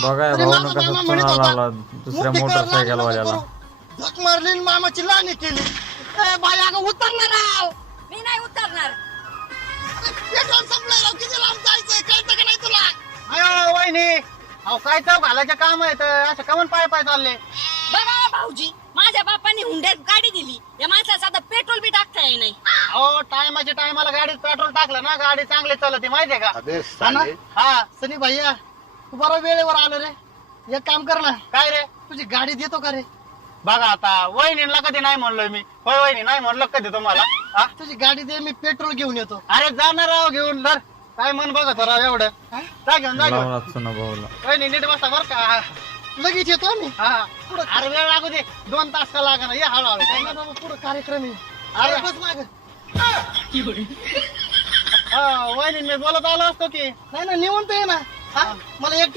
बघाय तरी भाऊन माझा कसं मामा म्हणत चुना होता, लावला दुसऱ्या मोठी कर, मोटरसायकल लहान वाल्याला. नको करू. झक मारली आणि मामाची लाणी केली. ए बाई अगं उतरणार राव. मी नाही उतरणार. पेट्रोल संपलंय राव, किती लांब जायचंय कळतं का नाही तुला? अयो वहिनी, अहो काय चव घालायचं काम आहे तर असं कमन पाय पाय चालले. बघा भाऊजी, माझ्या बापांनी हुंड्यात गाडी दिली, या माणसाला साधा पेट्रोल बी टाकता येई नाही. अहो टायमाच्या टायमाला गाडीत पेट्रोल टाकलं ना गाडी चांगली चालते माहितीये का? हा ना? हा सनी भैया तू बरोबर वेळेवर आलो रे. एक काम कर ना, काय रे? तुझी गाडी देतो का रे? बघा आता वहिनीला कधी नाही म्हणलोय मी. होय वहिनी नाही म्हणलं कधी तुम्हाला? हा? तुझी गाडी दे, मी पेट्रोल घेऊन येतो. अरे जाणार राव घेऊन धर. काय मन बघत राव एवढं. जा घेऊन जा घेऊन. लावला चुना भाऊला. वहिनी नीट बसा बर का? लगेच येतो आम्ही. हा. पुढं अरे वेळ लागू दे, 2 तास का लागणार. ये हळूहळू. काय ना बाबा, पुढं कार्यक्रम आहे. अरे. अरे बस माग. हा, वहिनी मी बोलत आलो असतो की. नाही ना, निवंत आहे ना. हा? मला एक